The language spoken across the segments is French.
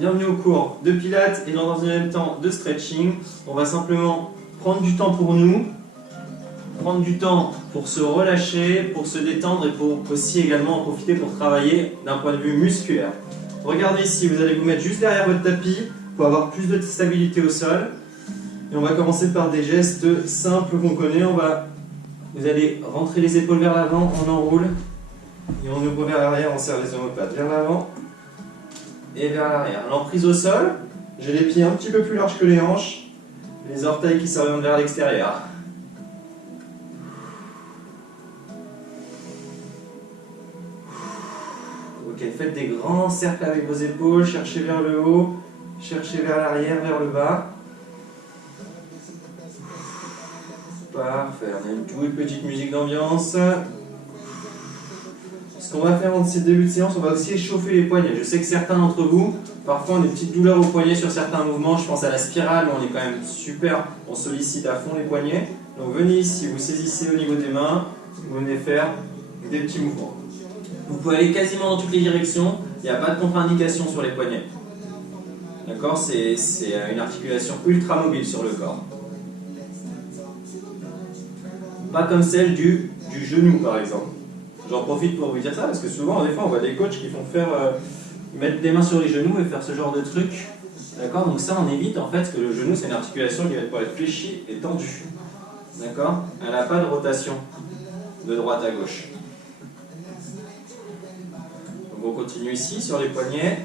Bienvenue au cours de pilates et dans un même temps de stretching. On va simplement prendre du temps pour nous, prendre du temps pour se relâcher, pour se détendre et pour aussi également en profiter pour travailler d'un point de vue musculaire. Regardez ici, vous allez vous mettre juste derrière votre tapis pour avoir plus de stabilité au sol. Et on va commencer par des gestes simples qu'on connaît. Vous allez rentrer les épaules vers l'avant, on enroule. Et on ouvre vers l'arrière, on serre les omoplates vers l'avant et vers l'arrière. L'emprise au sol, j'ai les pieds un petit peu plus larges que les hanches, les orteils qui s'orientent vers l'extérieur. Ok, faites des grands cercles avec vos épaules, cherchez vers le haut, cherchez vers l'arrière, vers le bas. Parfait, on a une toute petite musique d'ambiance. Ce qu'on va faire en ces débuts de séance, on va aussi échauffer les poignets. Je sais que certains d'entre vous, parfois ont des petites douleurs aux poignets sur certains mouvements. Je pense à la spirale où on est quand même super, on sollicite à fond les poignets. Donc venez ici, vous saisissez au niveau des mains, vous venez faire des petits mouvements. Vous pouvez aller quasiment dans toutes les directions, il n'y a pas de contre-indication sur les poignets. D'accord? C'est une articulation ultra mobile sur le corps. Pas comme celle du genou par exemple. J'en profite pour vous dire ça parce que souvent, des fois, on voit des coachs qui font mettre des mains sur les genoux et faire ce genre de truc. D'accord? Donc ça, on évite en fait parce que le genou, c'est une articulation qui va pouvoir être fléchie et tendue. D'accord? Elle n'a pas de rotation de droite à gauche. Donc on continue ici sur les poignets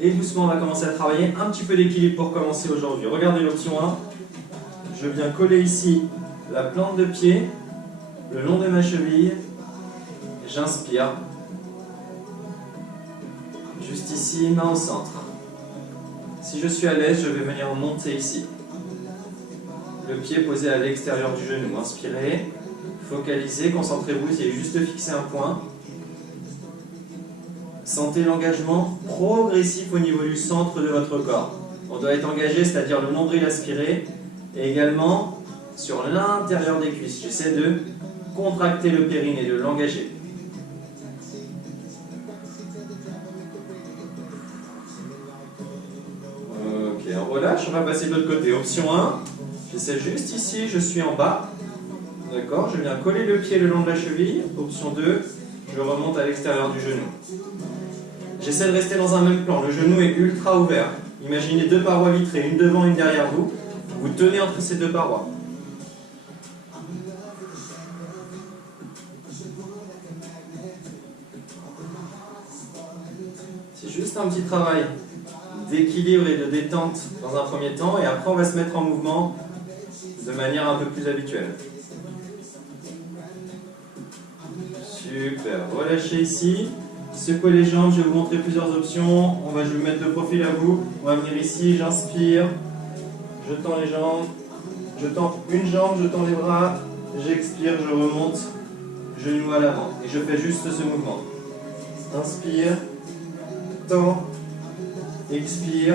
et doucement, on va commencer à travailler un petit peu d'équilibre pour commencer aujourd'hui. Regardez l'option 1. Je viens coller ici la plante de pied le long de ma cheville. J'inspire. Juste ici, main au centre. Si je suis à l'aise, je vais venir monter ici. Le pied posé à l'extérieur du genou. Inspirez, focalisez, concentrez-vous, essayez juste de fixer un point. Sentez l'engagement progressif au niveau du centre de votre corps. On doit être engagé, c'est-à-dire le nombril aspiré, et également sur l'intérieur des cuisses. J'essaie de contracter le périnée, de l'engager. On relâche, on va passer de l'autre côté. Option 1, j'essaie juste ici, je suis en bas. D'accord, je viens coller le pied le long de la cheville. Option 2, je remonte à l'extérieur du genou. J'essaie de rester dans un même plan. Le genou est ultra ouvert. Imaginez deux parois vitrées, une devant, une derrière vous. Vous tenez entre ces deux parois. C'est juste un petit travail d'équilibre et de détente dans un premier temps, et après on va se mettre en mouvement de manière un peu plus habituelle. Super, relâchez ici, secouez les jambes, je vais vous montrer plusieurs options. Je vais vous mettre de profil à vous, on va venir ici, j'inspire, je tends les jambes, je tends une jambe, je tends les bras, j'expire, je remonte, genou à l'avant, et je fais juste ce mouvement. Inspire, tends, expire,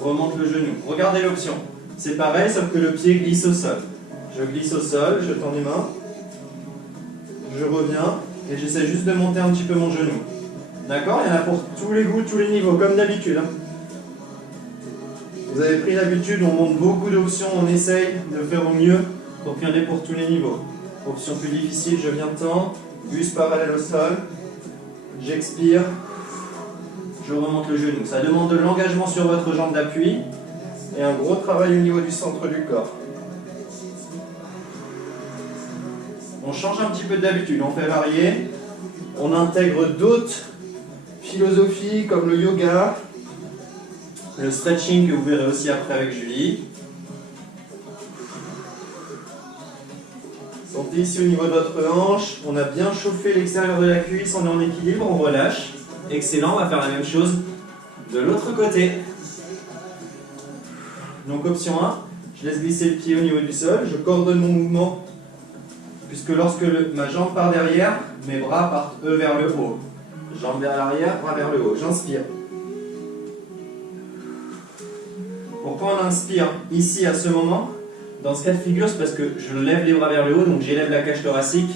remonte le genou. Regardez l'option. C'est pareil, sauf que le pied glisse au sol. Je glisse au sol, je tends les mains, je reviens et j'essaie juste de monter un petit peu mon genou. D'accord? Il y en a pour tous les goûts, tous les niveaux, comme d'habitude. Vous avez pris l'habitude, on monte beaucoup d'options, on essaye de faire au mieux pour qu'il y en ait pour tous les niveaux. Option plus difficile, je viens tendre, buste parallèle au sol, j'expire. Je remonte le genou. Ça demande de l'engagement sur votre jambe d'appui et un gros travail au niveau du centre du corps. On change un petit peu d'habitude, on fait varier. On intègre d'autres philosophies comme le yoga, le stretching que vous verrez aussi après avec Julie. Sentez ici au niveau de votre hanche, on a bien chauffé l'extérieur de la cuisse, on est en équilibre, on relâche. Excellent, on va faire la même chose de l'autre côté. Donc option 1, je laisse glisser le pied au niveau du sol, je coordonne mon mouvement, puisque lorsque ma jambe part derrière, mes bras partent eux vers le haut. Jambe vers l'arrière, bras vers le haut. J'inspire. Pourquoi on inspire ici à ce moment? Dans ce cas de figure, c'est parce que je lève les bras vers le haut, donc j'élève la cage thoracique.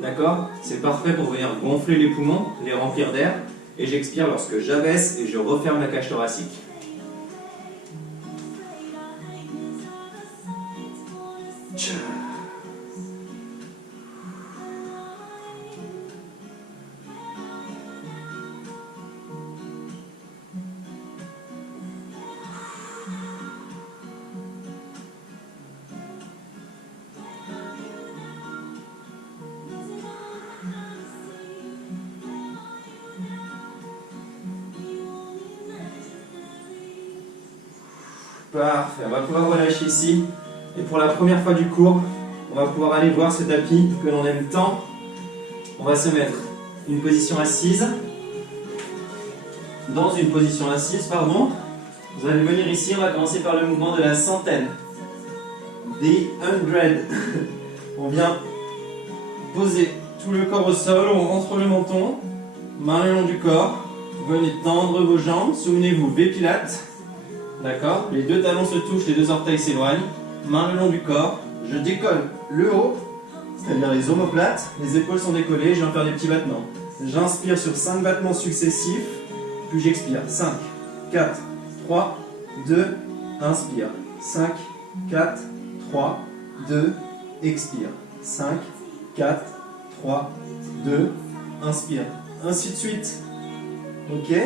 D'accord? C'est parfait pour venir gonfler les poumons, les remplir d'air. Et j'expire lorsque j'abaisse et je referme la cage thoracique. Parfait, on va pouvoir relâcher ici. Et pour la première fois du cours, on va pouvoir aller voir ce tapis que l'on aime tant. On va se mettre une position assise. Dans une position assise, pardon. Vous allez venir ici, on va commencer par le mouvement de la centaine. The 100. On vient poser tout le corps au sol, on rentre le menton, main le long du corps. Venez tendre vos jambes, souvenez-vous, V-Pilates. D'accord? Les deux talons se touchent, les deux orteils s'éloignent. Main le long du corps. Je décolle le haut, c'est-à-dire les omoplates. Les épaules sont décollées, je viens faire des petits battements. J'inspire sur 5 battements successifs, puis j'expire. 5, 4, 3, 2, inspire. 5, 4, 3, 2, expire. 5, 4, 3, 2, inspire. Ainsi de suite. Ok?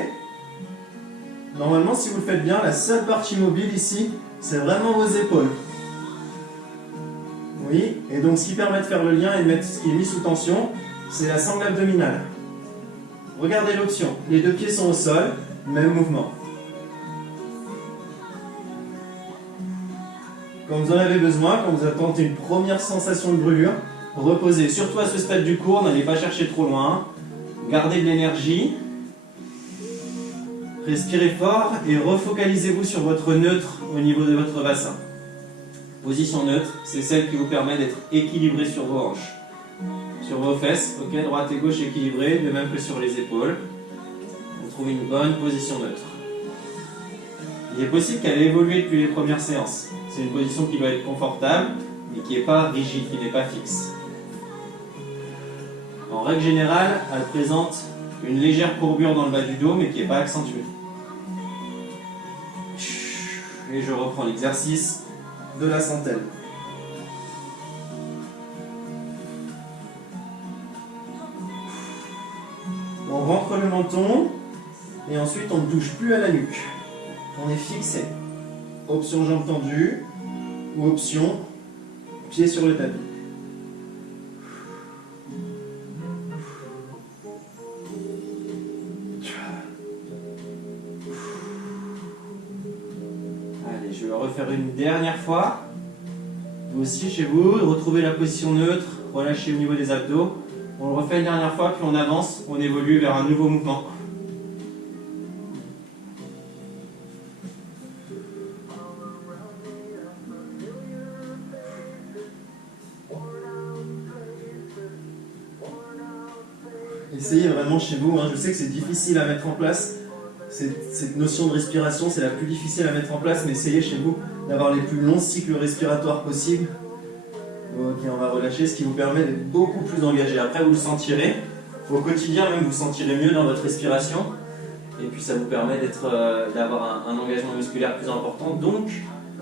Normalement, si vous le faites bien, la seule partie mobile ici, c'est vraiment vos épaules. Oui, et donc ce qui permet de faire le lien et de mettre ce qui est mis sous tension, c'est la sangle abdominale. Regardez l'option. Les deux pieds sont au sol, même mouvement. Quand vous en avez besoin, quand vous attendez une première sensation de brûlure, reposez. Surtout à ce stade du cours, n'allez pas chercher trop loin. Gardez de l'énergie. Respirez fort et refocalisez-vous sur votre neutre au niveau de votre bassin. Position neutre, c'est celle qui vous permet d'être équilibré sur vos hanches. Sur vos fesses, ok, droite et gauche équilibrées, de même que sur les épaules. On trouve une bonne position neutre. Il est possible qu'elle ait évolué depuis les premières séances. C'est une position qui doit être confortable, mais qui n'est pas rigide, qui n'est pas fixe. En règle générale, elle présente une légère courbure dans le bas du dos, mais qui n'est pas accentuée. Et je reprends l'exercice de la centaine. On rentre le menton, et ensuite on ne touche plus à la nuque. On est fixé. Option jambes tendues, ou option pied sur le tapis. Je vais refaire une dernière fois. Vous aussi chez vous, retrouvez la position neutre, relâchez au niveau des abdos. On le refait une dernière fois, puis on avance, on évolue vers un nouveau mouvement. Essayez vraiment chez vous, hein. Je sais que c'est difficile à mettre en place. Cette notion de respiration, c'est la plus difficile à mettre en place, mais essayez chez vous d'avoir les plus longs cycles respiratoires possibles. Ok, on va relâcher, ce qui vous permet d'être beaucoup plus engagé. Après, vous le sentirez. Au quotidien, même, vous sentirez mieux dans votre respiration. Et puis, ça vous permet d'avoir un engagement musculaire plus important, donc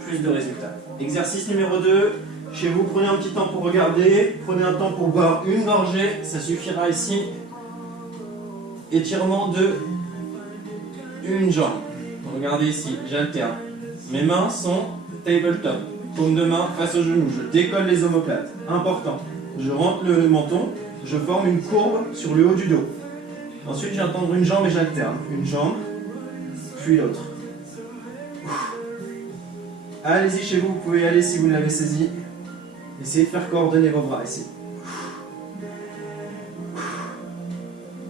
plus de résultats. Exercice numéro 2. Chez vous, prenez un petit temps pour regarder. Prenez un temps pour boire une gorgée. Ça suffira ici. Étirement de une jambe. Regardez ici, j'alterne. Mes mains sont tabletop. Paume de main face au genou. Je décolle les omoplates. Important. Je rentre le menton. Je forme une courbe sur le haut du dos. Ensuite, je viens tendre une jambe et j'alterne. Une jambe, puis l'autre. Allez-y chez vous, vous pouvez y aller si vous l'avez saisi. Essayez de faire coordonner vos bras ici.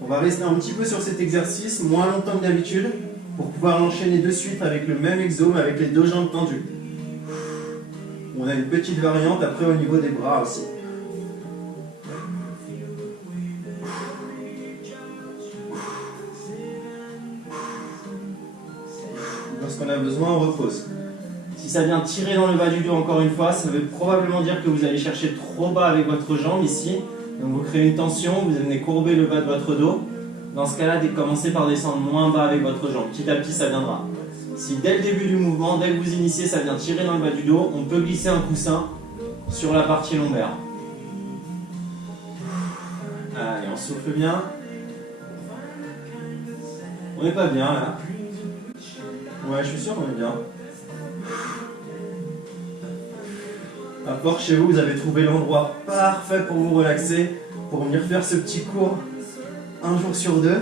On va rester un petit peu sur cet exercice, moins longtemps que d'habitude, pour pouvoir l'enchaîner de suite avec le même exo, mais avec les deux jambes tendues. On a une petite variante après au niveau des bras aussi. Lorsqu'on a besoin, on repose. Si ça vient tirer dans le bas du dos encore une fois, ça veut probablement dire que vous allez chercher trop bas avec votre jambe ici. Donc vous créez une tension, vous venez courber le bas de votre dos. Dans ce cas-là, commencez par descendre moins bas avec votre jambe. Petit à petit, ça viendra. Si dès le début du mouvement, dès que vous initiez, ça vient tirer dans le bas du dos, on peut glisser un coussin sur la partie lombaire. Allez, on souffle bien. On n'est pas bien là. Ouais, je suis sûr qu'on est bien. À part chez vous, vous avez trouvé l'endroit parfait pour vous relaxer, pour venir faire ce petit cours un jour sur deux.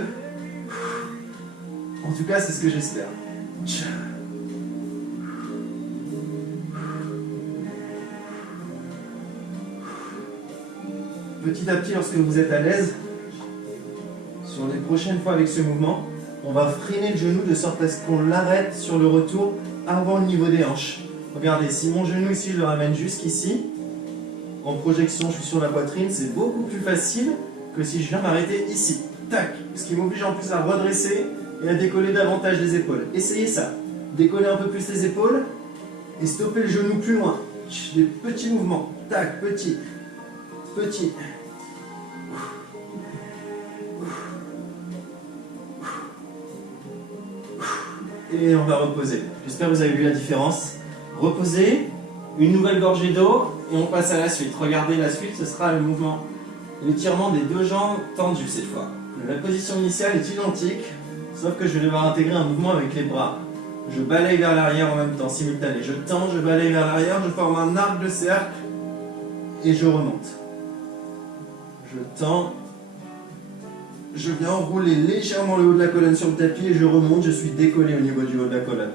En tout cas, c'est ce que j'espère. Petit à petit, lorsque vous êtes à l'aise, sur les prochaines fois avec ce mouvement, on va freiner le genou de sorte à ce qu'on l'arrête sur le retour avant le niveau des hanches. Regardez, si mon genou ici, je le ramène jusqu'ici, en projection, je suis sur la poitrine, c'est beaucoup plus facile que si je viens m'arrêter ici. Tac, ce qui m'oblige en plus à redresser et à décoller davantage les épaules. Essayez ça. Décoller un peu plus les épaules et stopper le genou plus loin. Des petits mouvements. Tac, petit. Petit. Et on va reposer. J'espère que vous avez vu la différence. Reposez, une nouvelle gorgée d'eau et on passe à la suite. Regardez la suite, ce sera le mouvement, l'étirement des deux jambes tendues cette fois. La position initiale est identique, sauf que je vais devoir intégrer un mouvement avec les bras. Je balaye vers l'arrière en même temps, simultané. Je tends, je balaye vers l'arrière, je forme un arc de cercle et je remonte. Je tends, je viens enrouler légèrement le haut de la colonne sur le tapis et je remonte, je suis décollé au niveau du haut de la colonne.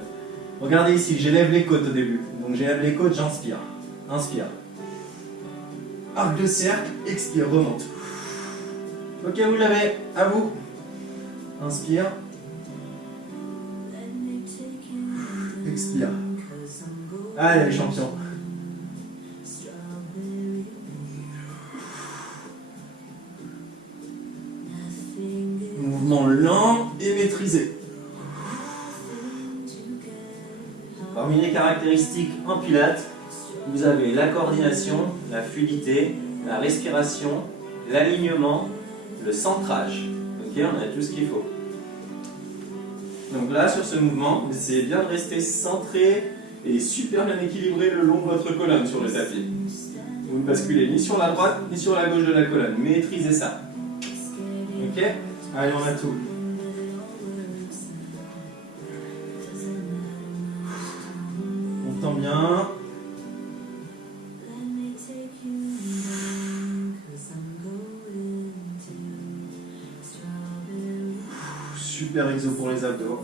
Regardez ici, j'élève les côtes au début. Donc j'élève les côtes, j'inspire. Inspire. Arc de cercle, expire, remonte. Ok, vous l'avez, à vous. Inspire. Expire. Allez les champions. Mouvement lent et maîtrisé. Parmi les caractéristiques en pilates, vous avez la coordination, la fluidité, la respiration, l'alignement, le centrage. Ok, on a tout ce qu'il faut. Donc là, sur ce mouvement, essayez bien de rester centré et super bien équilibré le long de votre colonne sur le tapis. Vous ne basculez ni sur la droite ni sur la gauche de la colonne. Maîtrisez ça. Ok? Allez, on a tout. On tend bien. Super exo pour les abdos.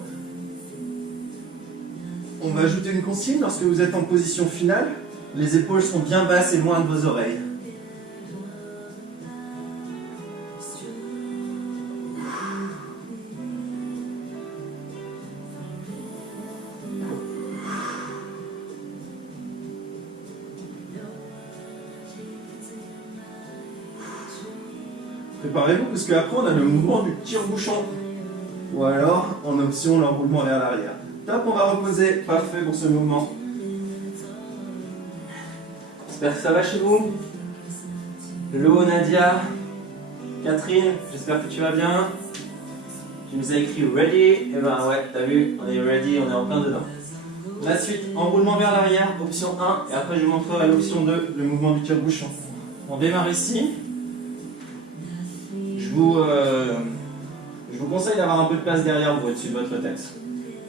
On va ajouter une consigne lorsque vous êtes en position finale. Les épaules sont bien basses et loin de vos oreilles. Préparez-vous parce qu'après on a le mouvement du tire-bouchon. Ou alors, en option, l'enroulement vers l'arrière. Top, on va reposer. Parfait pour ce mouvement. J'espère que ça va chez vous. Hello Nadia. Catherine, j'espère que tu vas bien. Tu nous as écrit ready. Et ben ouais, t'as vu, on est ready, on est en plein dedans. La suite, enroulement vers l'arrière, option 1. Et après, je vous montrerai l'option 2, le mouvement du tire-bouchon. On démarre ici. Je vous conseille d'avoir un peu de place derrière vous, au-dessus de votre tête.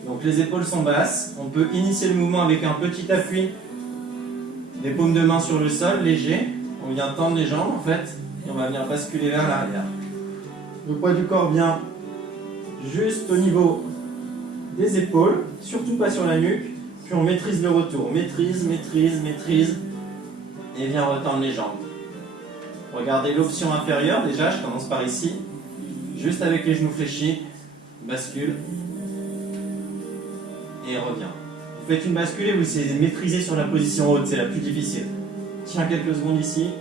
Donc les épaules sont basses. On peut initier le mouvement avec un petit appui des paumes de main sur le sol, léger. On vient tendre les jambes en fait, et on va venir basculer vers l'arrière. Le poids du corps vient juste au niveau des épaules, surtout pas sur la nuque. Puis on maîtrise le retour. Maîtrise, maîtrise, maîtrise. Et vient retendre les jambes. Regardez l'option inférieure, déjà, je commence par ici. Juste avec les genoux fléchis, bascule. Et revient. Vous faites une bascule et vous essayez de maîtriser sur la position haute, c'est la plus difficile. Tiens quelques secondes ici.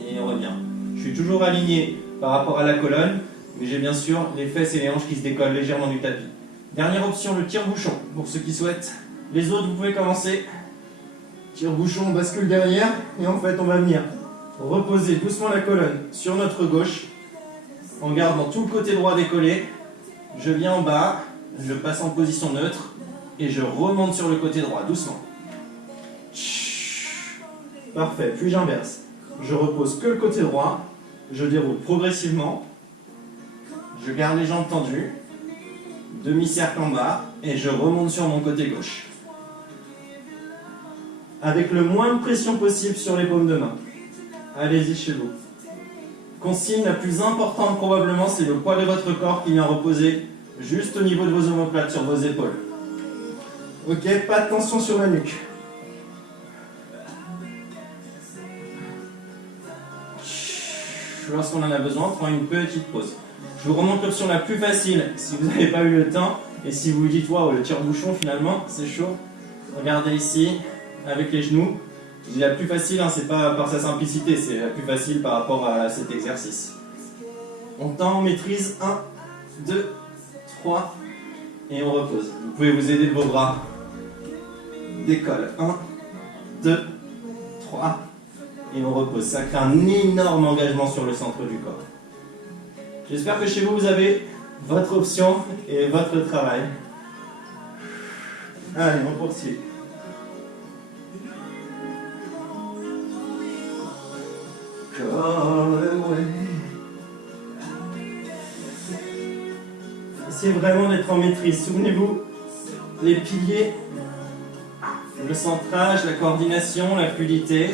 Et revient. Je suis toujours aligné par rapport à la colonne, mais j'ai bien sûr les fesses et les hanches qui se décollent légèrement du tapis. Dernière option, le tire-bouchon, pour ceux qui souhaitent. Les autres, vous pouvez commencer. Tire-bouchon, on bascule derrière, et en fait, on va venir reposer doucement la colonne sur notre gauche, en gardant tout le côté droit décollé. Je viens en bas, je passe en position neutre et je remonte sur le côté droit, doucement. Parfait, puis j'inverse. Je repose que le côté droit, je déroule progressivement, je garde les jambes tendues, demi-cercle en bas et je remonte sur mon côté gauche. Avec le moins de pression possible sur les paumes de main. Allez-y chez vous. Consigne la plus importante probablement, c'est le poids de votre corps qui vient reposer juste au niveau de vos omoplates, sur vos épaules. Ok, pas de tension sur la nuque. Lorsqu'on en a besoin, on prend une petite pause. Je vous remonte l'option la plus facile si vous n'avez pas eu le temps et si vous vous dites waouh, le tire-bouchon finalement c'est chaud. Regardez ici avec les genoux. Je dis la plus facile, hein, c'est pas par sa simplicité, c'est la plus facile par rapport à cet exercice. On tend, on maîtrise 1, 2, 3 et on repose. Vous pouvez vous aider de vos bras. Décolle. 1, 2, 3 et on repose. Ça crée un énorme engagement sur le centre du corps. J'espère que chez vous, vous avez votre option et votre travail. Allez, on poursuit. Essayez vraiment d'être en maîtrise. Souvenez-vous, les piliers, le centrage, la coordination, la fluidité.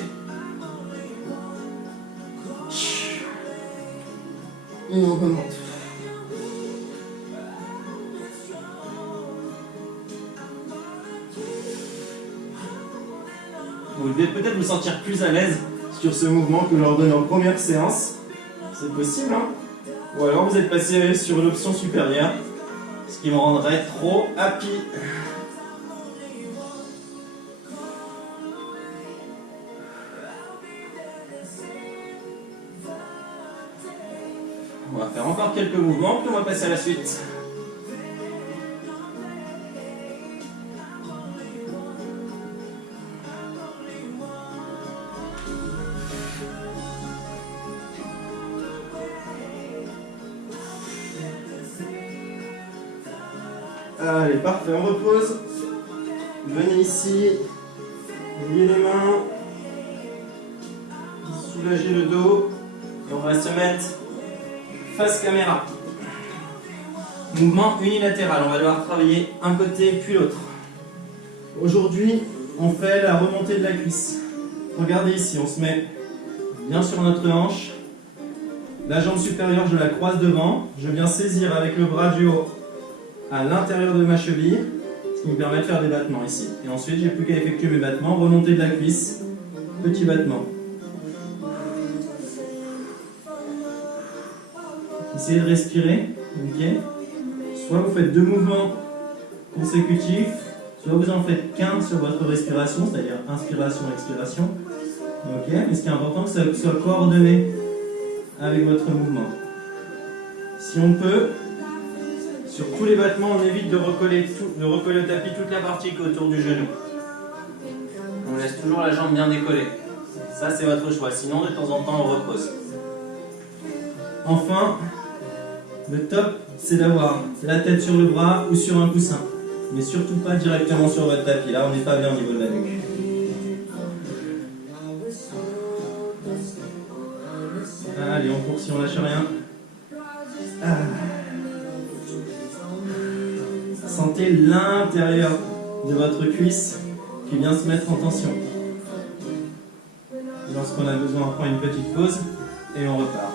Et on remonte. Vous devez peut-être vous sentir plus à l'aise sur ce mouvement que lors de nos premières séances. C'est possible, hein? Ou alors vous êtes passé sur l'option supérieure, ce qui me rendrait trop happy. On va faire encore quelques mouvements, puis on va passer à la suite. Allez, parfait, on repose. Venez ici, liez les mains, soulagez le dos, et on va se mettre face caméra. Mouvement unilatéral, on va devoir travailler un côté puis l'autre. Aujourd'hui, on fait la remontée de la cuisse. Regardez ici, on se met bien sur notre hanche. La jambe supérieure, je la croise devant. Je viens saisir avec le bras du haut à l'intérieur de ma cheville, ce qui me permet de faire des battements ici. Et ensuite, j'ai plus qu'à effectuer mes battements, remontée de la cuisse, petit battement. Essayez de respirer, ok. Soit vous faites 2 mouvements consécutifs, soit vous en faites qu'un sur votre respiration, c'est-à-dire inspiration, expiration. Ok, mais ce qui est important, c'est que ça soit coordonné avec votre mouvement. Si on peut, sur tous les battements, on évite de recoller au tapis toute la partie qui est autour du genou. On laisse toujours la jambe bien décollée. Ça, c'est votre choix. Sinon, de temps en temps, on repose. Enfin, le top, c'est d'avoir la tête sur le bras ou sur un coussin. Mais surtout pas directement sur votre tapis. Là, on n'est pas bien au niveau de la nuque. Allez, on poursuit, on lâche rien. Sentez l'intérieur de votre cuisse qui vient se mettre en tension. Lorsqu'on a besoin, on prend une petite pause et on repart.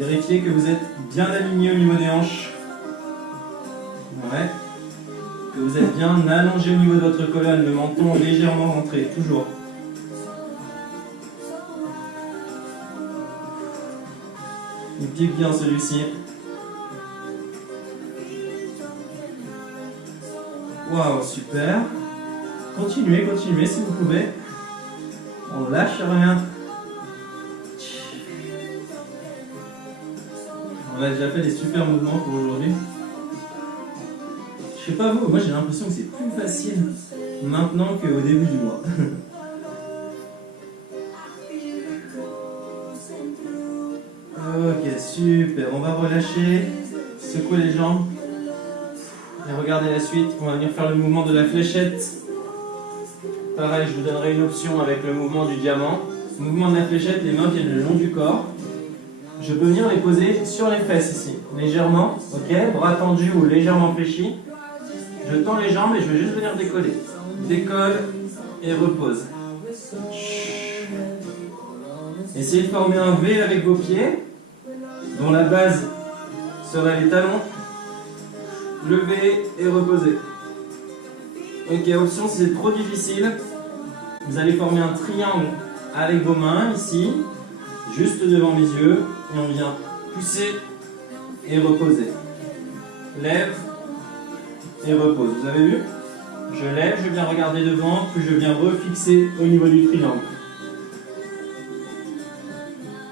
Vérifiez que vous êtes bien aligné au niveau des hanches. Ouais. Que vous êtes bien allongé au niveau de votre colonne, le menton légèrement rentré, toujours. Il pique bien celui-ci. Waouh, super. Continuez, continuez si vous pouvez. On lâche rien. On a déjà fait des super mouvements pour aujourd'hui. Je sais pas vous, moi j'ai l'impression que c'est plus facile maintenant qu'au début du mois. Super, on va relâcher, secouer les jambes. Et regardez la suite, on va venir faire le mouvement de la fléchette. Pareil, je vous donnerai une option avec le mouvement du diamant. Le mouvement de la fléchette, les mains viennent le long du corps. Je peux venir les poser sur les fesses ici, légèrement, ok, bras tendus ou légèrement fléchis. Je tends les jambes et je vais juste venir décoller. Décolle et repose. Essayez de former un V avec vos pieds, dont la base serait les talons. Levez et reposez. Ok, option si c'est trop difficile, vous allez former un triangle avec vos mains ici, juste devant mes yeux, et on vient pousser et reposer. Lève et repose. Vous avez vu? Je lève, je viens regarder devant, puis je viens refixer au niveau du triangle.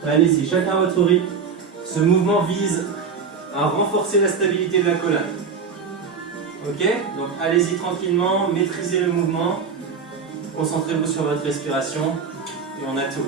Allez-y, chacun à votre rythme. Ce mouvement vise à renforcer la stabilité de la colonne. Ok? Donc allez-y tranquillement, maîtrisez le mouvement, concentrez-vous sur votre respiration et on a tout.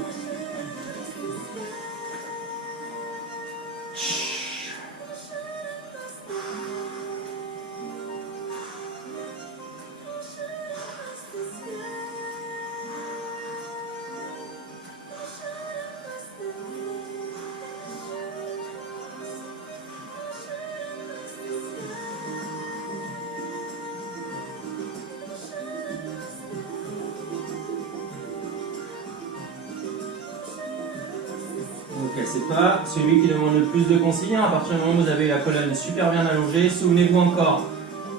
Ok, c'est pas celui qui demande le plus de consignes. À partir du moment où vous avez la colonne super bien allongée, souvenez-vous encore,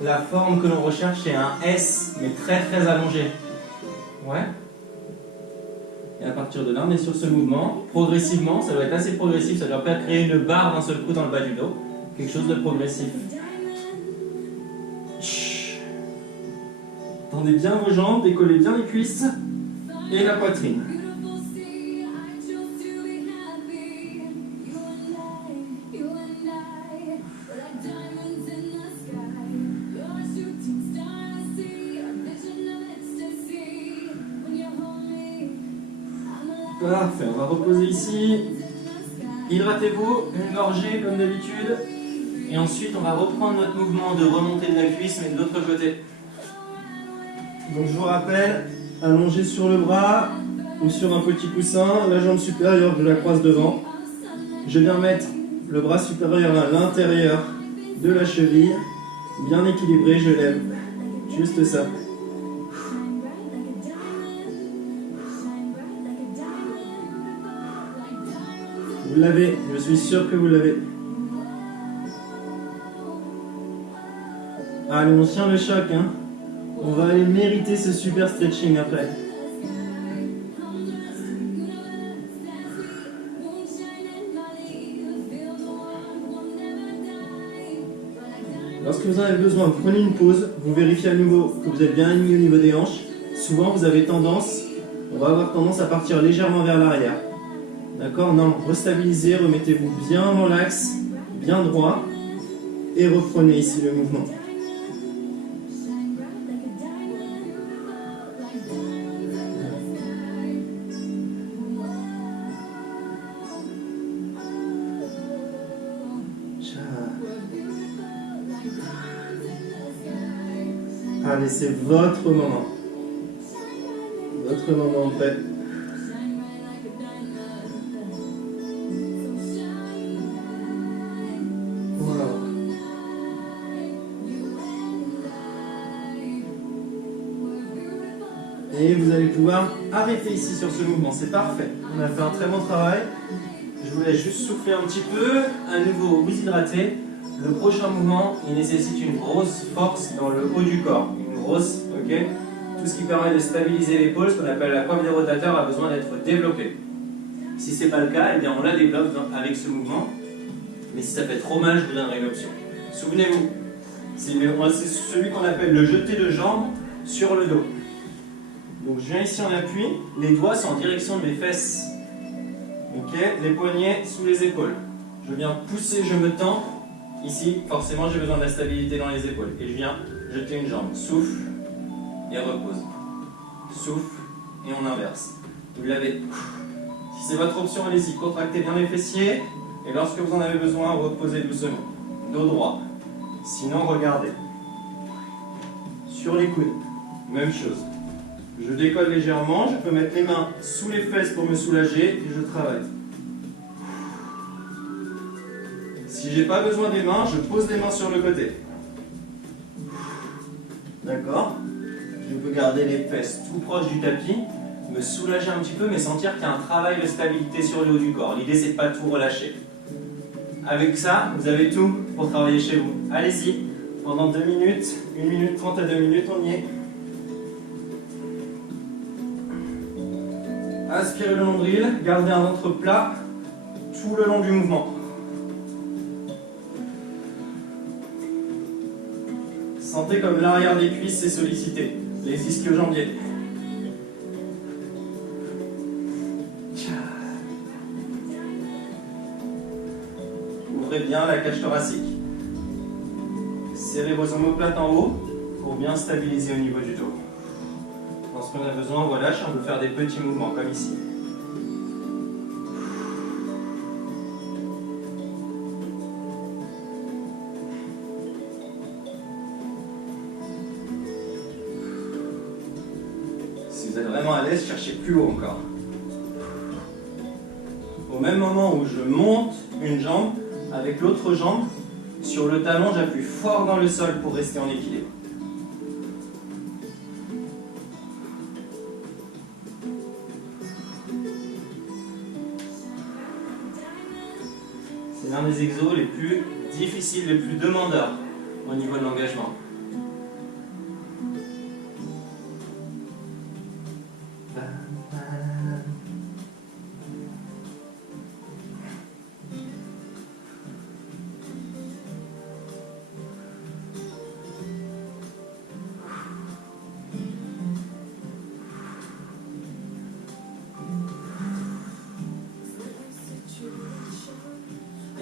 la forme que l'on recherche c'est un S, mais très très allongé. Ouais. Et à partir de là, on est sur ce mouvement. Progressivement, ça doit être assez progressif, ça ne doit pas créer une barre d'un seul coup dans le bas du dos. Quelque chose de progressif. Chut. Tendez bien vos jambes, décollez bien les cuisses et la poitrine. Parfait, on va reposer ici. Hydratez-vous, une gorgée comme d'habitude. Et ensuite, on va reprendre notre mouvement de remontée de la cuisse, mais de l'autre côté. Donc je vous rappelle, allongé sur le bras ou sur un petit coussin, la jambe supérieure, je la croise devant. Je viens mettre le bras supérieur à l'intérieur de la cheville, bien équilibré, je lève. Juste ça. Vous l'avez, je suis sûr que vous l'avez. Allez, on tient le choc, hein. On va aller mériter ce super stretching après. Lorsque vous en avez besoin, prenez une pause. Vous vérifiez à nouveau que vous êtes bien aligné au niveau des hanches. Souvent, vous avez tendance, on va avoir tendance à partir légèrement vers l'arrière. D'accord? Non, restabilisez, remettez-vous bien dans l'axe, bien droit, et reprenez ici le mouvement. Allez, c'est votre moment. Votre moment en fait. Et vous allez pouvoir arrêter ici sur ce mouvement, c'est parfait. On a fait un très bon travail. Je vous laisse juste souffler un petit peu, à nouveau vous hydrater. Le prochain mouvement, il nécessite une grosse force dans le haut du corps. Une grosse, ok? Tout ce qui permet de stabiliser l'épaule, ce qu'on appelle la coiffe des rotateurs, a besoin d'être développé. Si ce n'est pas le cas, eh bien on la développe avec ce mouvement. Mais si ça fait trop mal, je vous donnerai une option. Souvenez-vous, c'est celui qu'on appelle le jeté de jambes sur le dos. Donc je viens ici en appui, les doigts sont en direction de mes fesses. Ok, les poignets sous les épaules. Je viens pousser, je me tends. Ici, forcément, j'ai besoin de la stabilité dans les épaules. Et je viens jeter une jambe. Souffle et repose. Souffle et on inverse. Vous l'avez. Si c'est votre option, allez-y. Contractez bien les fessiers. Et lorsque vous en avez besoin, reposez doucement. Dos droit. Sinon, regardez. Sur les coudes, même chose. Je décolle légèrement, je peux mettre les mains sous les fesses pour me soulager et je travaille. Si j'ai pas besoin des mains, je pose les mains sur le côté. D'accord? Je peux garder les fesses tout proches du tapis, me soulager un petit peu, mais sentir qu'il y a un travail de stabilité sur le haut du corps. L'idée, c'est de pas tout relâcher. Avec ça, vous avez tout pour travailler chez vous. Allez-y, pendant 2 minutes, 1 minute 30 à 2 minutes, on y est. Aspirez le nombril, gardez un ventre plat tout le long du mouvement. Sentez comme l'arrière des cuisses est sollicité, les ischio-jambiers. Ouvrez bien la cage thoracique. Serrez vos omoplates en haut pour bien stabiliser au niveau du dos. Lorsqu'on a besoin, on relâche, on peut faire des petits mouvements comme ici. Si vous êtes vraiment à l'aise, cherchez plus haut encore. Au même moment où je monte une jambe, avec l'autre jambe, sur le talon, j'appuie fort dans le sol pour rester en équilibre. C'est l'un des exos les plus difficiles, les plus demandeurs au niveau de l'engagement.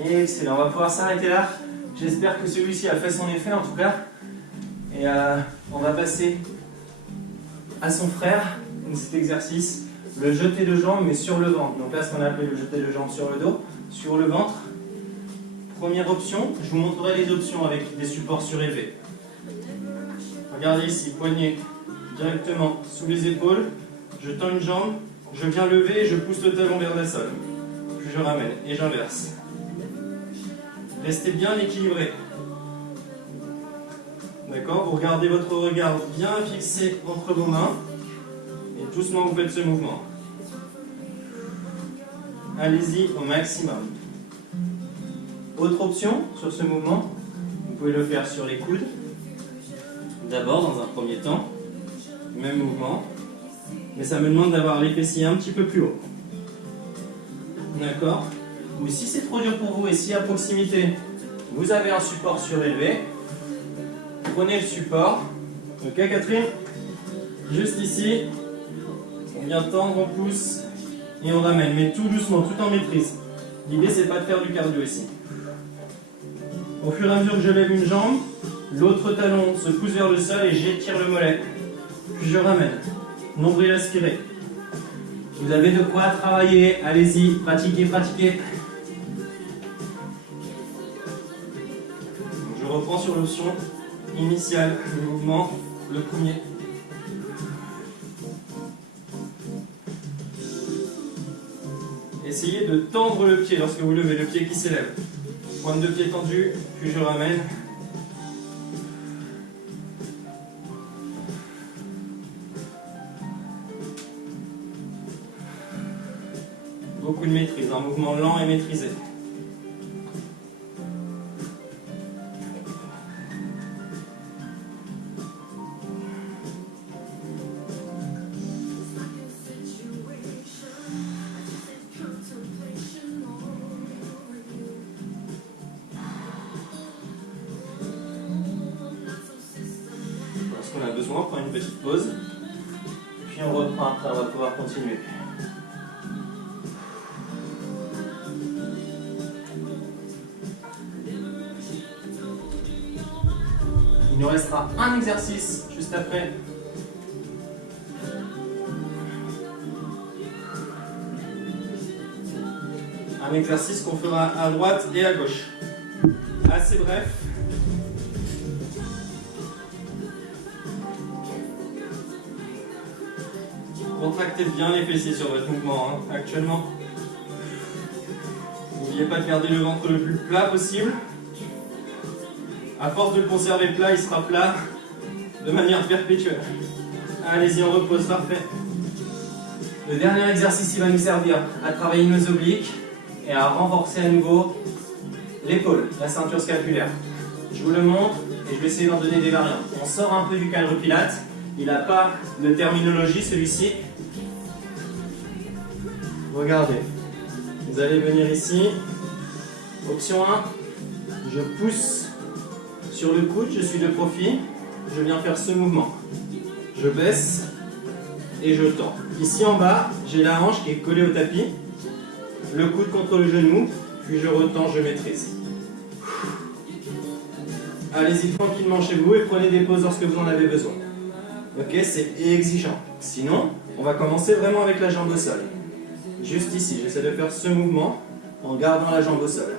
Excellent, on va pouvoir s'arrêter là. J'espère que celui-ci a fait son effet en tout cas. Et on va passer à son frère, donc cet exercice, le jeté de jambes mais sur le ventre. Donc là ce qu'on a appelé le jeté de jambes sur le dos, sur le ventre. Première option, je vous montrerai les options avec des supports surélevés. Regardez ici, poignet directement sous les épaules, je tends une jambe, je viens lever et je pousse le talon vers le sol. Puis je ramène et j'inverse. Restez bien équilibré. D'accord? Vous regardez votre regard bien fixé entre vos mains. Et doucement vous faites ce mouvement. Allez-y au maximum. Autre option sur ce mouvement, vous pouvez le faire sur les coudes. D'abord, dans un premier temps, même mouvement. Mais ça me demande d'avoir les fessiers un petit peu plus haut. D'accord? Ou si c'est trop dur pour vous et si à proximité vous avez un support surélevé, prenez le support. Ok Catherine? Juste ici, on vient tendre, on pousse et on ramène, mais tout doucement, tout en maîtrise. L'idée c'est pas de faire du cardio ici. Au fur et à mesure que je lève une jambe, l'autre talon se pousse vers le sol et j'étire le mollet. Puis je ramène. Nombril aspiré. Vous avez de quoi travailler, allez-y, pratiquez, pratiquez. Je reprends sur l'option initiale du mouvement, le premier. Essayez de tendre le pied lorsque vous levez, le pied qui s'élève. Pointe de pied tendue, puis je ramène. Beaucoup de maîtrise, un mouvement lent et maîtrisé. Lorsqu'on a besoin, on prend une petite pause, puis on reprend après, on va pouvoir continuer. Il nous restera un exercice juste après. Un Un exercice qu'on fera à droite et à gauche. Assez bref. Contractez bien les fessiers sur votre mouvement actuellement. N'oubliez pas de garder le ventre le plus plat possible. À force de le conserver plat, il sera plat de manière perpétuelle. Allez-y, on repose, parfait. Le dernier exercice, il va nous servir à travailler nos obliques et à renforcer à nouveau l'épaule, la ceinture scapulaire. Je vous le montre et je vais essayer d'en donner des variantes. On sort un peu du cadre Pilates. Il n'a pas de terminologie celui-ci. Regardez. Vous allez venir ici. Option 1. Je pousse sur le coude, je suis de profil. Je viens faire ce mouvement. Je baisse et je tends. Ici en bas, j'ai la hanche qui est collée au tapis. Le coude contre le genou. Puis je retends, je maîtrise. Allez-y tranquillement chez vous et prenez des pauses lorsque vous en avez besoin. Ok, c'est exigeant. Sinon, on va commencer vraiment avec la jambe au sol. Juste ici, j'essaie de faire ce mouvement en gardant la jambe au sol.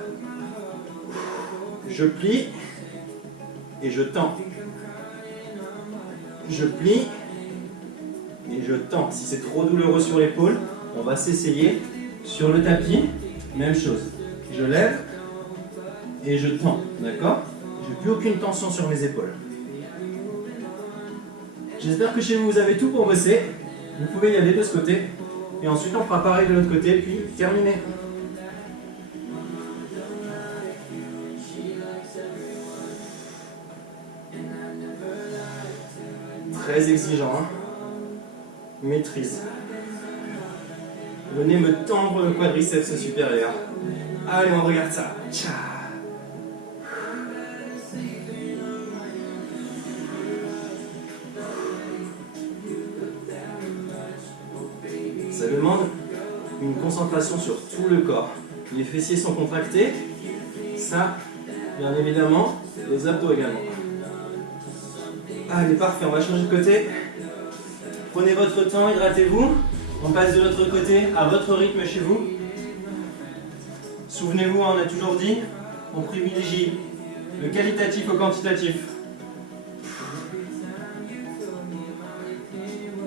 Je plie et je tends. Je plie et je tends. Si c'est trop douloureux sur l'épaule, on va s'essayer sur le tapis. Même chose. Je lève et je tends. D'accord ? Je n'ai plus aucune tension sur mes épaules. J'espère que chez vous, vous avez tout pour bosser. Vous pouvez y aller de ce côté. Et ensuite, on fera pareil de l'autre côté, puis terminé. Très exigeant, hein. Maîtrise. Venez me tendre le quadriceps supérieur. Allez, on regarde ça. Tcha. Ça demande une concentration sur tout le corps. Les fessiers sont contractés. Ça, bien évidemment, les abdos également. Allez, parfait, on va changer de côté. Prenez votre temps, hydratez-vous. On passe de l'autre côté à votre rythme chez vous. Souvenez-vous, on a toujours dit, on privilégie le qualitatif au quantitatif.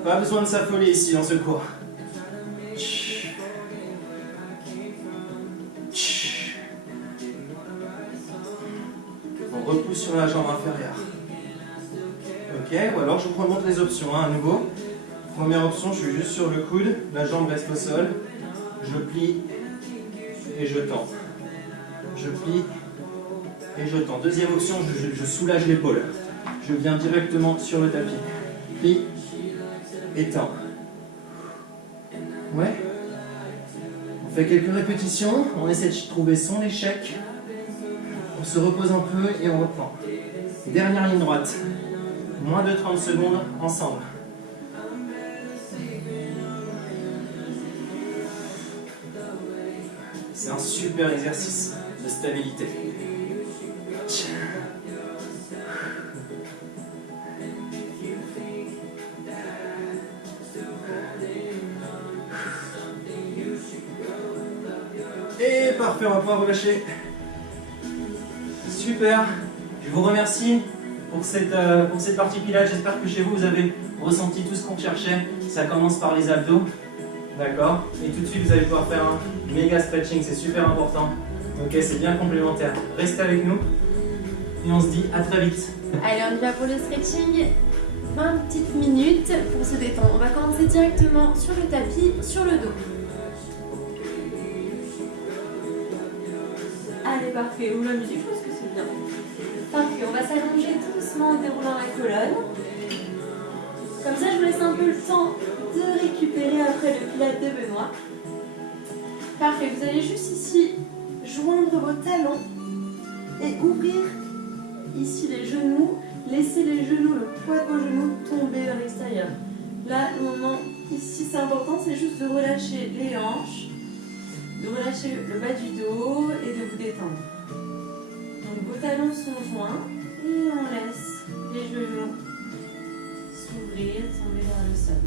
Pas besoin de s'affoler ici dans ce cours. On repousse sur la jambe inférieure. Ok, ou alors je vous remonte les options à nouveau. Première option, je suis juste sur le coude, la jambe reste au sol. Je plie et je tends. Je plie et je tends. Deuxième option, je soulage l'épaule. Je viens directement sur le tapis. Plie et tends. Ouais. On fait quelques répétitions, on essaie de trouver son échec. On se repose un peu et on reprend. Dernière ligne droite. Moins de 30 secondes ensemble. C'est un super exercice de stabilité. Et parfait, on va pouvoir relâcher. Super. Je vous remercie pour cette partie pilates. J'espère que chez vous, vous avez ressenti tout ce qu'on cherchait. Ça commence par les abdos. D'accord. Et tout de suite, vous allez pouvoir faire un méga stretching. C'est super important. Ok, c'est bien complémentaire. Restez avec nous. Et on se dit à très vite. Allez, on y va pour le stretching. 20 petites minutes pour se détendre. On va commencer directement sur le tapis, sur le dos. Allez, parfait. Ou la musique, je pense que c'est bien. Parfait. On va s'allonger doucement en déroulant la colonne. Comme ça, je vous laisse un peu le temps de récupérer après le pilates de Benoît. Parfait. Vous allez juste ici joindre vos talons et ouvrir ici les genoux. Laissez les genoux, le poids de vos genoux tomber vers l'extérieur. Là, le moment ici, c'est important, c'est juste de relâcher les hanches, de relâcher le bas du dos et de vous détendre. Donc vos talons sont joints et on laisse les genoux s'ouvrir, tomber vers le sol.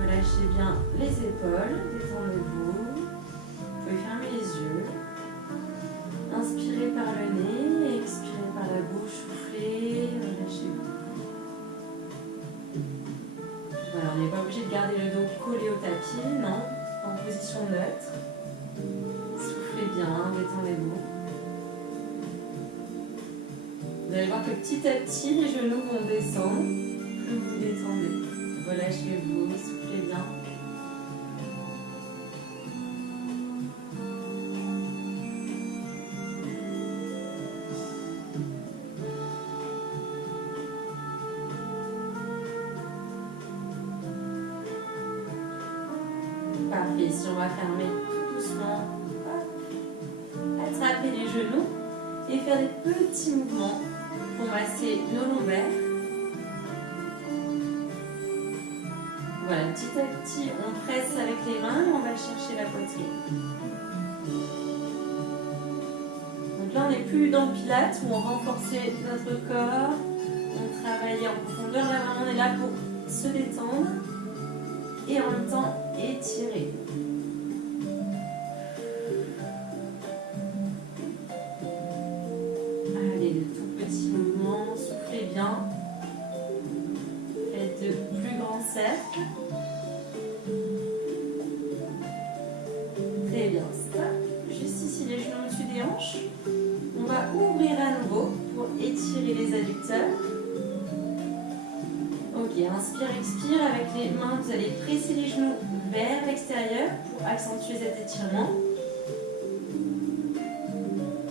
Relâchez bien les épaules, détendez-vous. pouvez fermer les yeux. Inspirez par le nez, expirez par la bouche, soufflez, relâchez-vous. Voilà, on n'est pas obligé de garder le dos collé au tapis, non, en position neutre. Soufflez bien, détendez-vous. Vous allez voir que petit à petit, les genoux vont descendre, plus vous détendez. Relâchez-vous, soufflez bien. Parfait, si on va fermer tout doucement, hop, attraper les genoux et faire des petits mouvements pour masser nos lombaires. Voilà, petit à petit, on presse avec les mains et on va chercher la poitrine. Donc là, on n'est plus dans le pilates où on renforçait notre corps, on travaillait en profondeur. Là, vraiment, on est là pour se détendre et en même temps étirer. Allez, de tout petits mouvements, soufflez bien. Faites de plus grands cercles. Très bien, stop. Juste ici, les genoux au-dessus des hanches. On va ouvrir à nouveau pour étirer les adducteurs. Ok, inspire, expire. Avec les mains, vous allez presser les genoux vers l'extérieur pour accentuer cet étirement.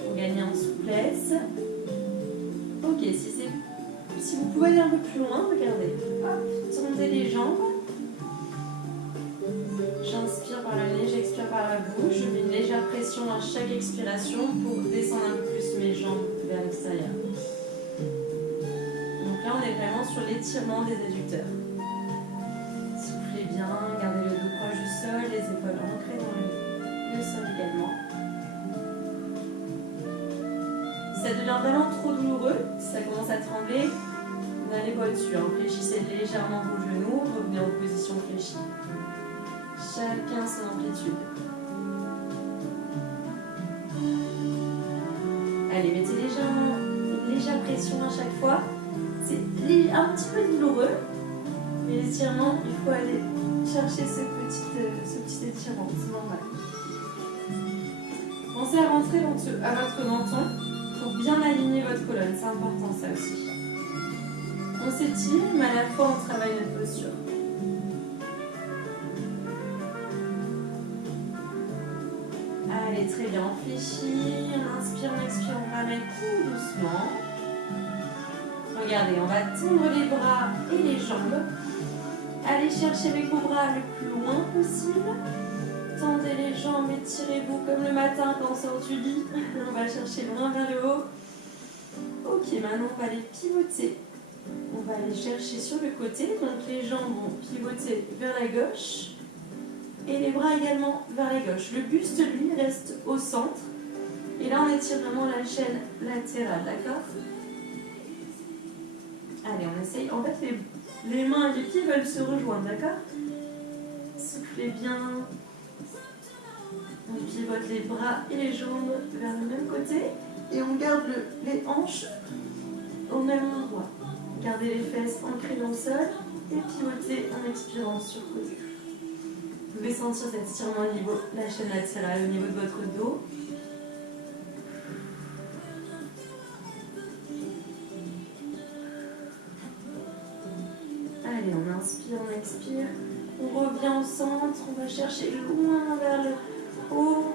Pour gagner en souplesse. Ok, si vous pouvez aller un peu plus loin, regardez. Hop, tendez les jambes. J'inspire par le nez, j'expire par la bouche. Je mets une légère pression à chaque expiration pour descendre un peu plus mes jambes vers l'extérieur. Donc là, on est vraiment sur l'étirement des adducteurs. Soufflez bien, gardez le dos proche du sol, les épaules ancrées dans le sol également. Si ça devient vraiment trop douloureux, si ça commence à trembler, n'allez pas au-dessus. Fléchissez légèrement vos genoux, revenez en position fléchie. Chacun son amplitude. Allez, mettez légèrement une légère pression à chaque fois. C'est un petit peu douloureux, mais l'étirement, il faut aller chercher ce petit étirement, c'est normal. Pensez à rentrer à votre menton pour bien aligner votre colonne, c'est important ça aussi. On s'étire, mais à la fois on travaille notre posture. Allez, très bien, on fléchit, on inspire, on expire, on ramène tout doucement. Regardez, on va tendre les bras et les jambes. Allez chercher avec vos bras le plus loin possible. Tendez les jambes, étirez-vous comme le matin quand on sort du lit. On va chercher loin vers le haut. Ok, maintenant on va les pivoter. On va aller chercher sur le côté. Donc les jambes vont pivoter vers la gauche. Et les bras également vers la gauche. Le buste, lui, reste au centre. Et là, on étire vraiment la chaîne latérale, d'accord ? Allez, on essaye. En fait, les mains et les pieds veulent se rejoindre, d'accord ? Soufflez bien. On pivote les bras et les jambes vers le même côté. Et on garde les hanches au même endroit. Gardez les fesses ancrées dans le sol. Et pivotez en expirant sur le côté. Vous pouvez sentir cet étirement au niveau de la chaîne latérale, au niveau de votre dos. Allez, on inspire, on expire. On revient au centre, on va chercher loin vers le haut.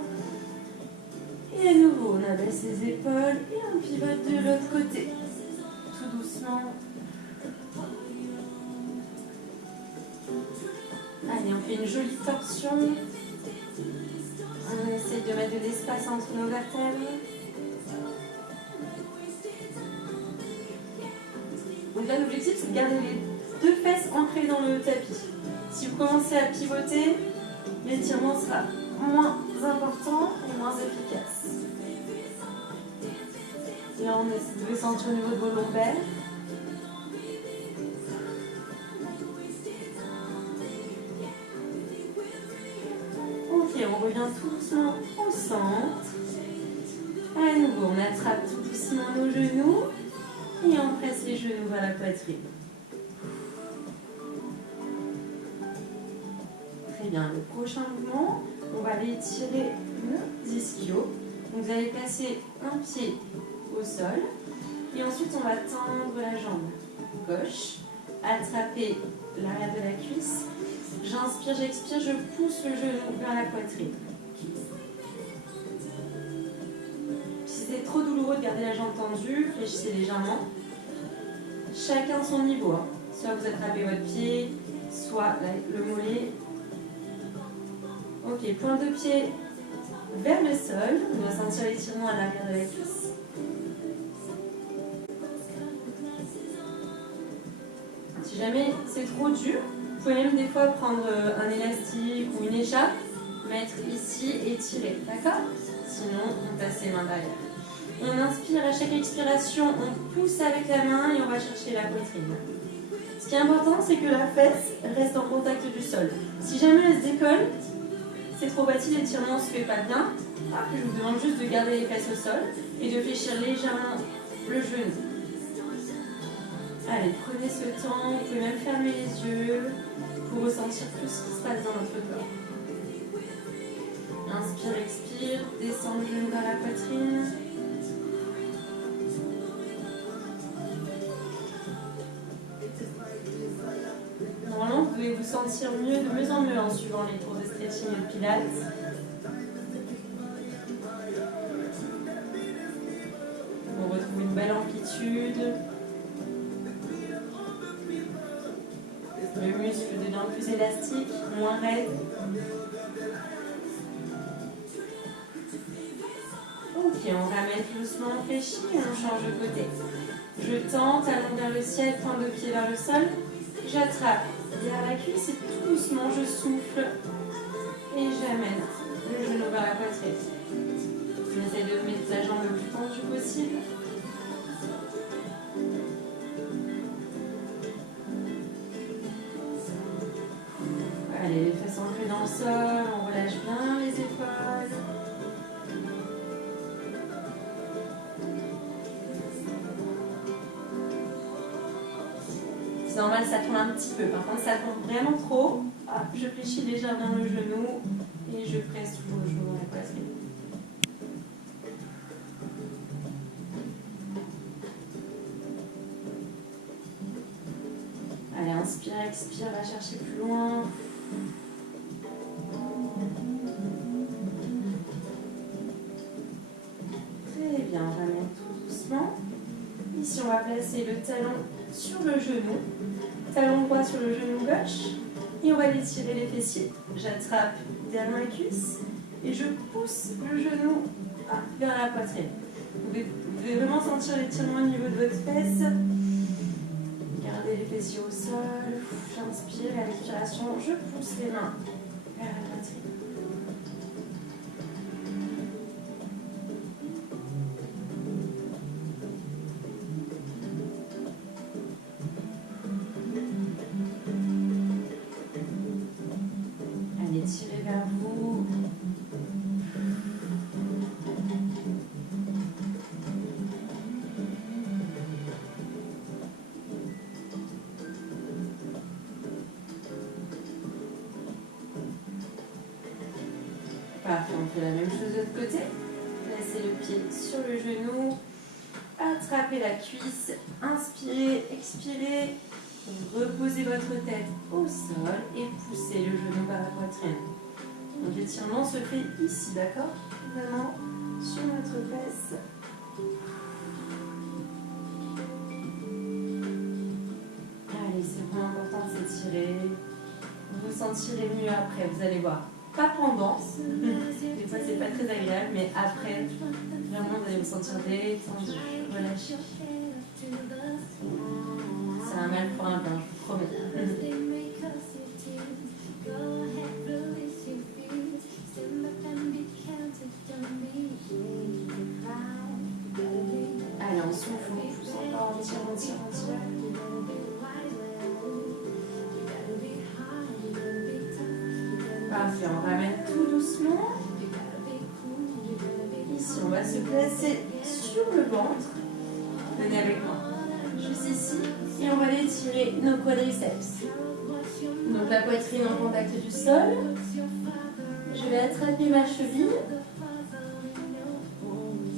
Et à nouveau, on abaisse les épaules et on pivote de l'autre côté. Tout doucement. Allez, on fait une jolie torsion. On essaye de mettre de l'espace entre nos vertèbres. Donc là, l'objectif, c'est de garder les deux fesses ancrées dans le tapis. Si vous commencez à pivoter, l'étirement sera moins important et moins efficace. Là, vous pouvez sentir au niveau de vos lombaires. Ok, on revient revient tout doucement au centre. À nouveau, on attrape tout doucement nos genoux et on presse les genoux vers la poitrine. Très bien, le prochain mouvement, on va aller tirer nos ischios. Donc vous allez placer un pied au sol et ensuite on va tendre la jambe gauche, attraper l'arrière de la cuisse. J'inspire, j'expire, je pousse le genou vers la poitrine. Si c'est trop douloureux de garder la jambe tendue, fléchissez légèrement. Chacun son niveau. Soit vous attrapez votre pied, soit le mollet. Ok, pointe de pied vers le sol. On va sentir l'étirement à l'arrière de la cuisse. Si jamais c'est trop dur, vous pouvez même des fois prendre un élastique ou une écharpe, mettre ici et tirer, d'accord? Sinon, on passe les mains derrière. On inspire, à chaque expiration, on pousse avec la main et on va chercher la poitrine. Ce qui est important, c'est que la fesse reste en contact du sol. Si jamais elle se décolle, c'est trop bâti, l'étirement ne se fait pas bien. Je vous demande juste de garder les fesses au sol et de fléchir légèrement le genou. Allez, prenez ce temps, vous pouvez même fermer les yeux pour ressentir tout ce qui se passe dans notre corps. Inspire, expire, descend le genou vers la poitrine. Normalement, vous pouvez vous sentir mieux, de mieux en mieux en suivant les cours de stretching et de pilates. On retrouve une belle amplitude. Le muscle devient plus élastique, moins raide. Ok, on ramène doucement, on fléchit et on change de côté. Je tente, talon vers le ciel, pointe de pied vers le sol. J'attrape derrière la cuisse et tout doucement je souffle et j'amène le genou vers la poitrine. On essaie de mettre la jambe le plus tendue possible. Allez, les fesses ancrées dans le sol, on relâche bien les épaules. C'est normal, ça tombe un petit peu. Par contre, ça tombe vraiment trop. Je fléchis légèrement le genou et je presse toujours le genou dans la poitrine. Allez, inspire, expire, va chercher plus loin. Très bien, on ramène tout doucement. Ici, on va placer le talon sur le genou, talon droit sur le genou gauche, et on va étirer les fessiers. J'attrape derrière la cuisse et je pousse le genou vers la poitrine. Vous devez vraiment sentir l'étirement au niveau de votre fesse. Gardez les fessiers au sol. J'inspire, à l'expiration, je pousse les mains vers la poitrine. Allez, tirez vers vous. Parfait, on fait la même chose de l'autre côté. Placez le pied sur le genou. Attrapez la cuisse. Inspirez, expirez. Reposez votre tête au sol et poussez le genou vers la poitrine. Donc l'étirement se fait ici, d'accord? Vraiment sur notre fesse. Allez, c'est vraiment important de s'étirer. Vous vous sentirez mieux après, vous allez voir. Pas pendant, des fois c'est pas très agréable, mais après, vraiment vous allez vous sentir détendu, relâché. C'est un mal pour un bain, je vous promets. Allez, on souffle, on pousse encore, on tire, on tire, on tire. Parfait, on ramène tout doucement. va se placer sur le ventre. Venez avec moi. Juste ici. Et on va aller étirer nos quadriceps. Donc la poitrine en contact du sol. Je vais attraper ma cheville.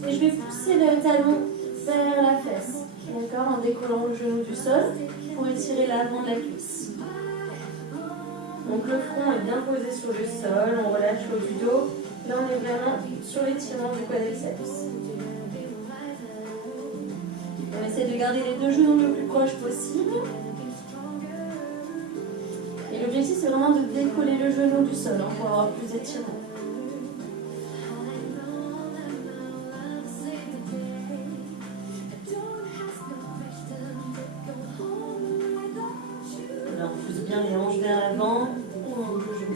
Et je vais pousser le talon vers la fesse. D'accord, en décollant le genou du sol pour étirer l'avant de la cuisse. Donc le front est bien posé sur le sol, on relâche le haut du dos. Là on est vraiment sur l'étirement du quadriceps. On essaie de garder les deux genoux le plus proches possible. Et l'objectif c'est vraiment de décoller le genou du sol pour avoir plus d'étirement. Là on pousse bien les hanches vers l'avant. Et on bouge le genou.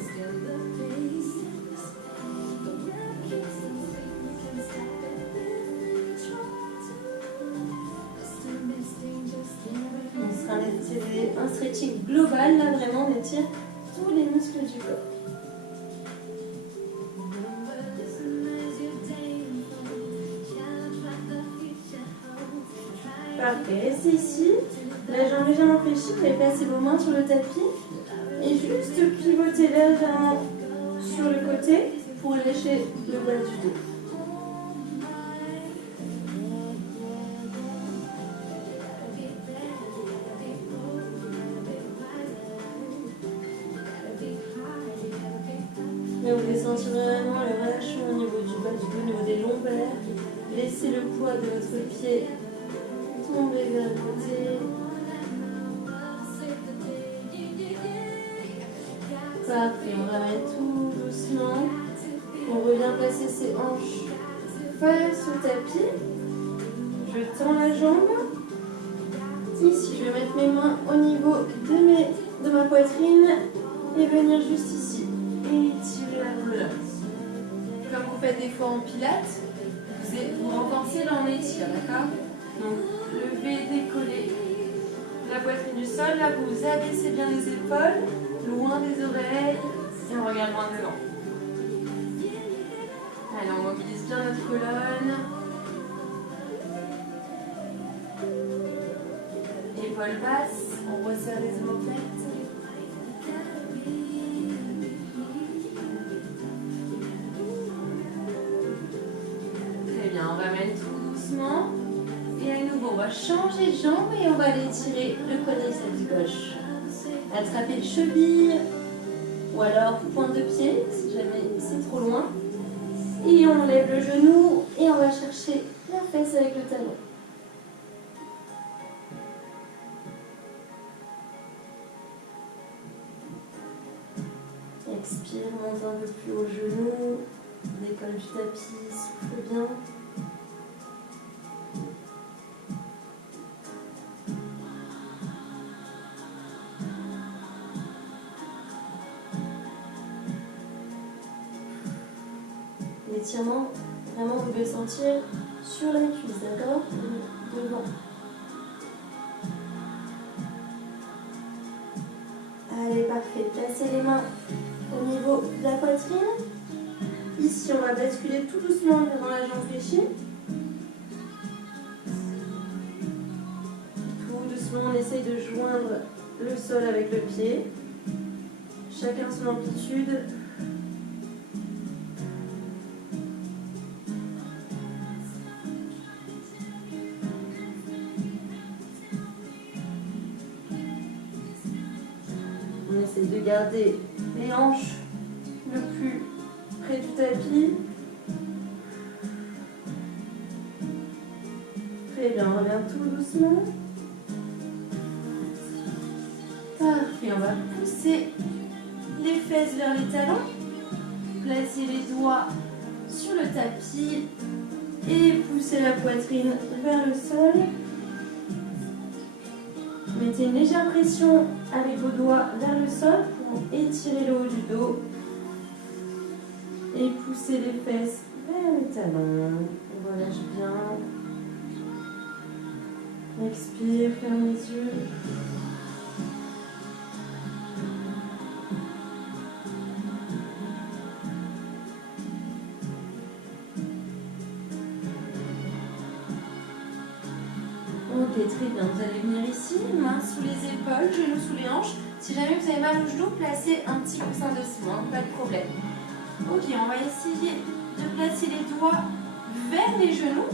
Un stretching global, là vraiment on étire tous les muscles du corps. Parfait, restez ici, la jambe légèrement fléchie, vous allez placer vos mains sur le tapis et juste pivoter légèrement sur le côté pour lécher le bas du dos. Mais vous allez sentir vraiment le relâchement au niveau du bas du dos, au niveau des lombaires. Laissez le poids de votre pied tomber vers le côté. Parfait, on va mettre tout doucement. On revient placer ses hanches face au tapis. Je tends la jambe. Ici, je vais mettre mes mains au niveau de ma poitrine et venir juste ici. Et tirer la colonne. Comme vous faites des fois en pilates, vous renforcez, là on étire, d'accord? Donc levez, décollez la poitrine du sol, là vous abaissez bien les épaules, loin des oreilles, et on regarde loin devant. Allez, on mobilise bien notre colonne. Épaules basses, on resserre les omoplates. On ramène tout doucement et à nouveau on va changer de jambe et on va aller tirer le quadriceps gauche. Attraper le cheville ou alors pointe de pied si jamais c'est trop loin. Et on lève le genou et on va chercher la fesse avec le talon. Expire, monte un peu plus au genou, décolle du tapis, souffle bien. L'étirement, vraiment vous devez sentir sur la cuisse, d'accord? Devant. Allez, parfait. Placez les mains au niveau de la poitrine. Ici, on va basculer tout doucement devant la jambe fléchie. Tout doucement, on essaye de joindre le sol avec le pied. Chacun son amplitude. On essaye de garder les hanches le plus près du tapis. Très bien, on revient tout doucement. Parfait, on va pousser les fesses vers les talons. Placer les doigts sur le tapis et pousser la poitrine vers le sol. Mettez une légère pression avec vos doigts vers le sol pour étirer le haut du dos et pousser les fesses vers les talons. On relâche bien. Expire, ferme les yeux. très bien. Vous allez venir ici, mains sous les épaules, genoux sous les hanches. Si jamais vous avez mal au genou, placez un petit coussin de ciment, pas de problème. Ok, on va essayer de placer les doigts vers les genoux,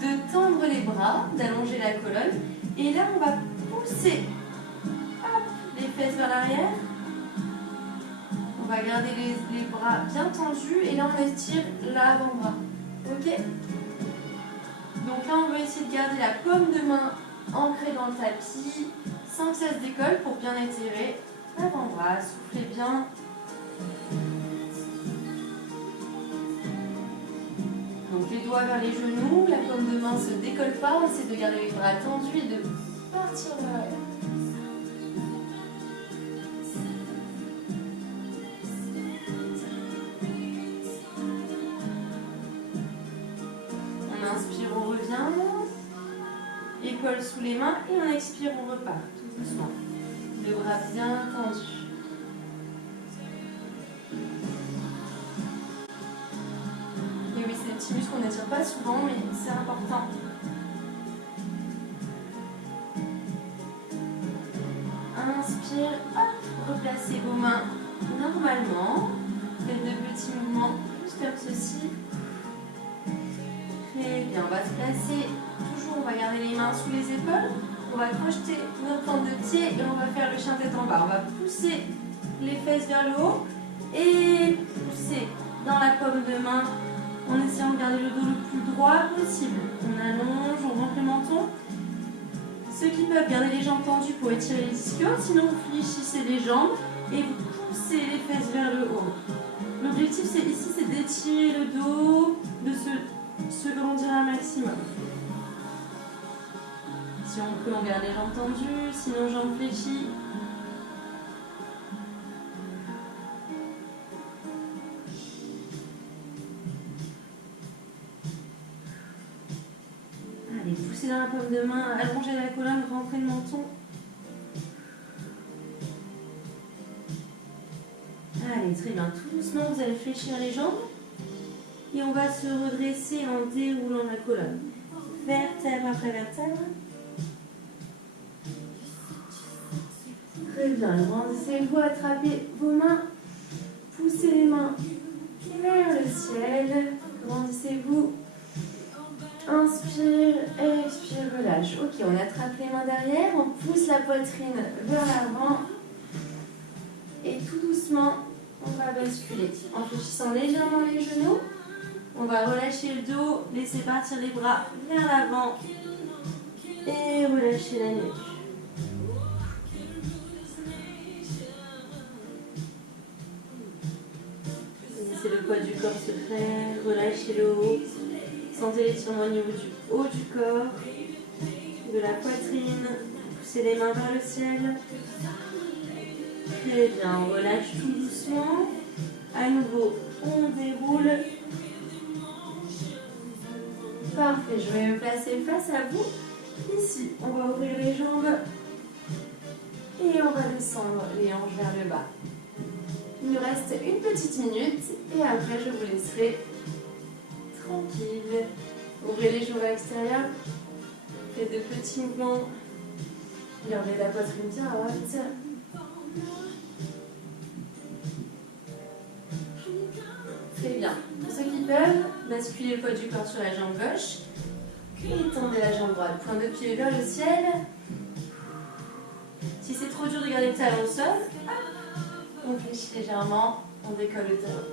de tendre les bras, d'allonger la colonne. Et là, on va pousser les fesses vers l'arrière. On va garder les bras bien tendus et là, on étire l'avant-bras. Ok? Donc là, on va essayer de garder la paume de main ancrée dans le tapis sans que ça se décolle pour bien étirer l'avant-bras. Soufflez bien. Donc les doigts vers les genoux, la paume de main ne se décolle pas. On essaie de garder les bras tendus et de partir vers l'arrière. On inspire, on revient. Épaules sous les mains et on expire, on repart tout doucement. Le bras bien tendu. Et oui, c'est des petits muscles qu'on n'étire pas souvent, mais c'est important. Inspire, hop, replacez vos mains normalement. Faites de petits mouvements, juste comme ceci. Très bien, on va se placer. Toujours, on va garder les mains sous les épaules. On va crocheter notre plante de pied et on va faire le chien tête en bas. On va pousser les fesses vers le haut et pousser dans la paume de main en essayant de garder le dos le plus droit possible. On allonge, on rentre le menton. Ceux qui peuvent, garder les jambes tendues pour étirer les ischios. Sinon, vous fléchissez les jambes et vous poussez les fesses vers le haut. L'objectif ici, c'est d'étirer le dos, de se grandir un maximum. Si on peut, on garde les jambes tendues, sinon jambes fléchies. Allez, poussez dans la paume de main, allongez la colonne, rentrez le menton. Allez, très bien. Tout doucement, vous allez fléchir les jambes. Et on va se redresser en déroulant la colonne. Vertèbre après vertèbre. Très bien. Grandissez-vous, attrapez vos mains. Poussez les mains vers le ciel. Grandissez-vous. Inspire, expire, relâche. Ok, on attrape les mains derrière. On pousse la poitrine vers l'avant. Et tout doucement, on va basculer. En fléchissant légèrement les genoux. On va relâcher le dos, laisser partir les bras vers l'avant et relâcher la nuque. Laissez le poids du corps se faire, relâchez le haut. Sentez l'étirement au niveau du haut du corps, de la poitrine. Poussez les mains vers le ciel. Très bien, on relâche tout doucement. À nouveau, on déroule. Parfait, je vais me placer face à vous. Ici, on va ouvrir les jambes et on va descendre les hanches vers le bas. Il nous reste une petite minute et après je vous laisserai tranquille. Ouvrez les jambes à l'extérieur, faites de petits mouvements, gardez la poitrine bien haute. Très bien. Pour ceux qui peuvent, basculez le poids du corps sur la jambe gauche. Et tendez la jambe droite. Point de pied vers le ciel. Si c'est trop dur de garder le talon au sol, on fléchit légèrement, on décolle le talon.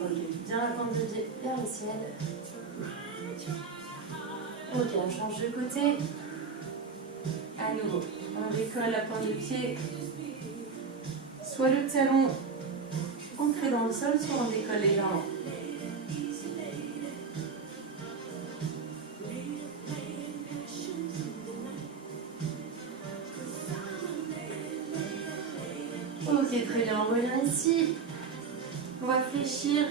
Ok, bien la pointe de pied vers le ciel. Ok, on change de côté. À nouveau, on décolle la pointe de pied, soit le talon ancré dans le sol, soit on décolle légèrement. Ok, très bien, on revient ici. On va fléchir,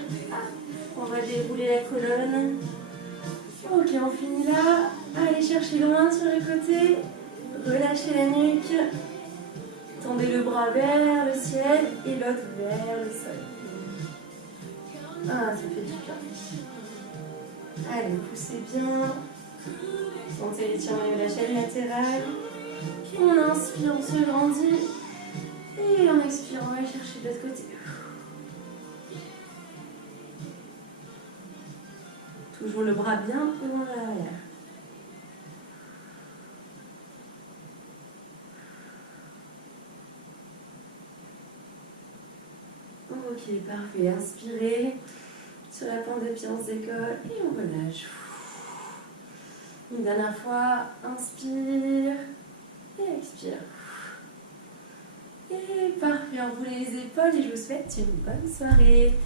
on va dérouler la colonne. Ok, on finit là. Allez chercher loin sur le côté. Relâchez la nuque, tendez le bras vers le ciel et l'autre vers le sol. Ah, ça fait du bien. Allez, poussez bien. Sentez l'étirement de la chaîne latérale. On inspire, on se grandit. Et on expire, on va aller chercher de l'autre côté. Toujours le bras bien devant l'arrière. Ok, parfait. Inspirez sur la pointe des pieds, on se décolle et on relâche. Une dernière fois, inspire et expire. Et parfait, enroulez les épaules et je vous souhaite une bonne soirée.